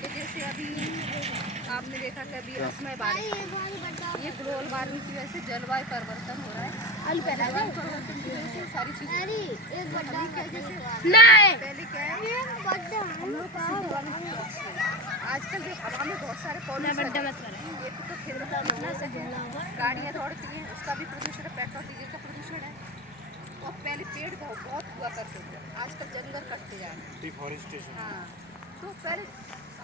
जैसे अभी आपने देखा कि अभी असमय बारिश, ये ग्लोबल वार्मिंग की वजह से जलवायु परिवर्तन हो रहा है। जलवायु परिवर्तन की वजह से सारी चीजें पहले क्या है, हम लोग आजकल जो हवा में बहुत सारे पॉल्यूशन, एक तो फिर गाड़ियाँ दौड़ती हैं, उसका भी प्रदूषण है, पेट्रोल डीजल का प्रदूषण है। और पहले पेड़ बहुत हुआ करते थे, आजकल जंगल कटते जा रहे हैं, डिफॉरेस्टेशन। हाँ, तो पहले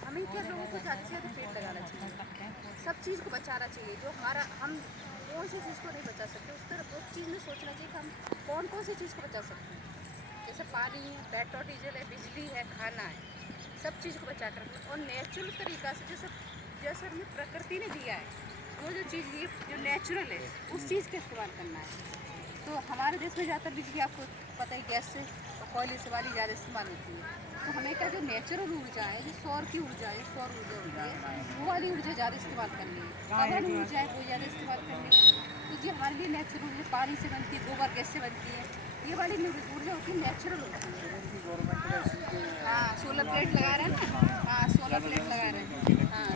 हमें क्या, लोगों को ज़्यादा से ज़्यादा पेड़ लगाना चाहिए, सब चीज़ को बचाना चाहिए। जो हमारा, हम कौन सी चीज़ को नहीं बचा सकते, उस तरह उस चीज़ में सोचना चाहिए कि हम कौन सी चीज़ को बचा सकते हैं। जैसे पानी है, पेट्रोल डीजल है, बिजली है, खाना है, सब चीज़ को बचा कर रखना। और नेचुरल तरीक़ा से जैसे हमें प्रकृति ने दिया है, वो जो चीज़ ये जो नेचुरल है, उस चीज़ का इस्तेमाल करना है। तो हमारे देश में ज़्यादातर बिजली आपको पता ही गैस से और कोयले से वाली ज़्यादा इस्तेमाल होती है। तो हमें क्या, जो नेचुरल ऊर्जा है, जो सौर की ऊर्जा है, सौर ऊर्जा होती है, वो वाली ऊर्जा ज़्यादा इस्तेमाल करनी है। पवन ऊर्जा है वो ज़्यादा इस्तेमाल करनी है। तो जी हमारे लिए नेचुरल ऊर्जा पानी से बनती है, गोबर गैस से बनती है, ये वाली ऊर्जा होती है, नेचुरल होती है। हाँ, सोलर प्लेट लगा रहे हैं ना, हाँ सोलर प्लेट लगा रहे हैं। हाँ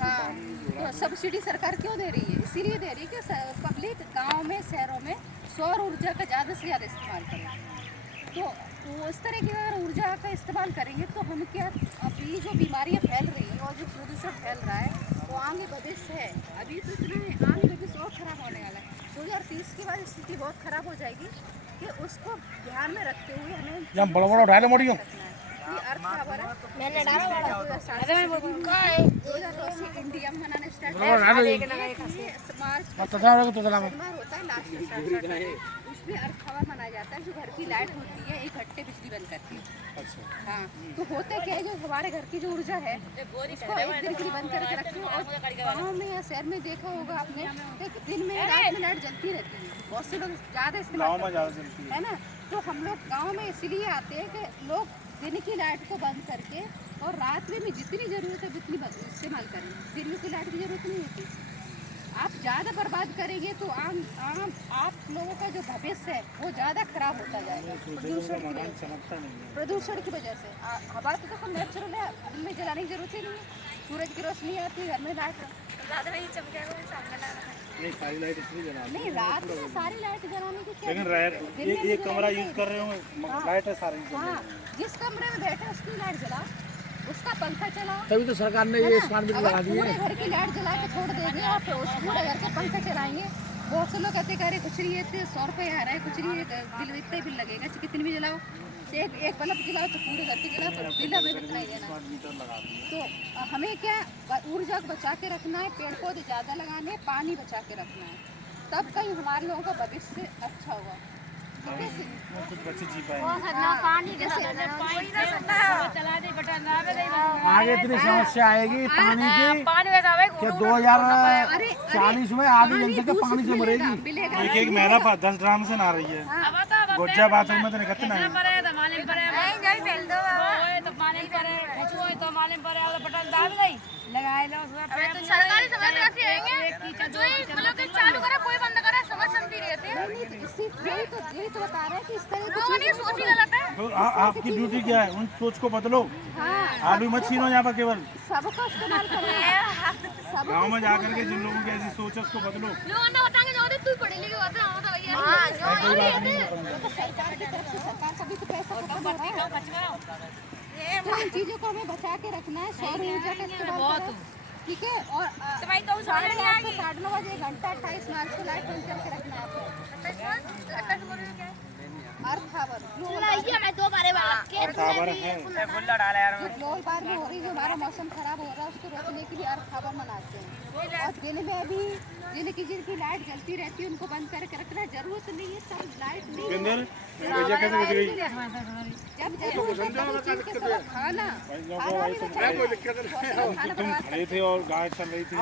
हाँ, तो सब्सिडी सरकार क्यों दे रही है? इसीलिए दे रही है कि पब्लिक गांव में, शहरों में सौर ऊर्जा का ज़्यादा से ज़्यादा इस्तेमाल करें। तो उस तरह की अगर ऊर्जा का इस्तेमाल करेंगे तो हम क्या, अभी जो बीमारियां फैल रही हैं और जो प्रदूषण फैल रहा है, वो आगे भविष्य है। अभी तो इतना है, आगे भविष्य और ख़राब होने वाला है। 2030 के बाद स्थिति बहुत ख़राब हो जाएगी, कि उसको ध्यान में रखते हुए हमें बड़ा बड़ा उठा लो मोड़ियो। अर्थ खबर है, मैंने डाला इंडिया मनाना स्टार्ट होता है लास्ट, उसमें अर्थ खबर मनाया जाता है। जो घर की लाइट होती है, 1 घंटे बिजली बंद करती है। हाँ, तो होता क्या है, जो हमारे घर की जो ऊर्जा है, उसको 1 दिन के लिए बंद करके रखते हो। और गाँव में या शहर में देखा होगा आपने, दिन में रात में लाइट जलती रहती है, बहुत से लोग ज़्यादा इस्तेमाल है ना। तो हम लोग गाँव में इसलिए आते हैं कि लोग दिन की लाइट को बंद करके और रात में जितनी ज़रूरत है उतनी इस्तेमाल करें। दिन में की लाइट की ज़रूरत नहीं होती। आप ज़्यादा बर्बाद करेंगे तो आप लोगों का जो भविष्य है वो ज़्यादा खराब होता जाएगा, प्रदूषण की वजह से। हवा तो देखो नेचुरल है, दिन में जलाने की जरूरत ही नहीं है। सूरज की रोशनी आती है, घर में लाइट ज़्यादा नहीं चमकेगा, नहीं सारी लाइट इसलिए जलानी नहीं, रात में सारी लाइट जलाने की क्या, लेकिन ये कमरा यूज कर रहे हो, लाइट है सारी। हाँ, जिस कमरे में बैठे उसकी लाइट जलाओ, उसका पंखा चलाओ, तभी तो सरकार ने ये स्मार्ट मीटर लगा दिए। पूरे घर की लाइट जला के छोड़ देंगे और फिर उस पूरे घर का पंखा चलाएंगे। बहुत से लोग कहते हैं कुछ नहीं है, 100 रुपये आ रहा है, कुछ नहीं है, बिल इतना ही बिल लगेगा, कितनी भी जलाओ, एक बल्ब जलाओ तो पूरे घर की जलाओ, तो बिल हमें इतना ही देना। तो हमें क्या, ऊर्जा को बचा के रखना है, पेड़ पौधे ज़्यादा लगाने, पानी बचा के रखना है, तब कहीं हमारे लोगों का भविष्य अच्छा होगा। आगे इतनी समस्या आएगी पानी की कि 2040 में आधी जनता पानी से मरेगी। एक महीना 10 ड्राम से ना रही है, गोजा बात में तो निकलते ना लगाए लो। तो सरकारी समझ रखी रहेंगे, जो मतलब कि चालू करे कोई बंद करे, समझ समझी रहती है। यही तो बता रहे हैं कि इस तरह की सोच ही गलत है। तो आपकी ड्यूटी क्या है, उन सोच को बदलो। हाँ, आलू मत छीनो यहाँ पर, केवल सबको इस्तेमाल करना है। गाँव में जाकर के जिन लोगों की ऐसी सोच है उसको बदलो। लोगों ने बताएंगे जो तू पढ़ी लिखी बात है, हम तो भैया सरकार की तरफ से, सरकार का भी तो पैसा तो इन चीज़ों को हमें बचा के रखना है। सौर ऊर्जा का इस्तेमाल करें, ठीक है। और 9:30 बजे 1 घंटा 28 मार्च को लाइट बंद करके रखना है आपको। अर्थ खबर ग्लोबल वार्मिंग हो रही है, जो हमारा मौसम खराब हो रहा है, उसको रोकने के लिए अर्थ खबर मनाते हैं। और दिन में भी जिनकी लाइट जलती रहती है उनको बंद करके रखना, जरूरत नहीं है सब लाइट नहीं खाना थे और गाय चल रही थी।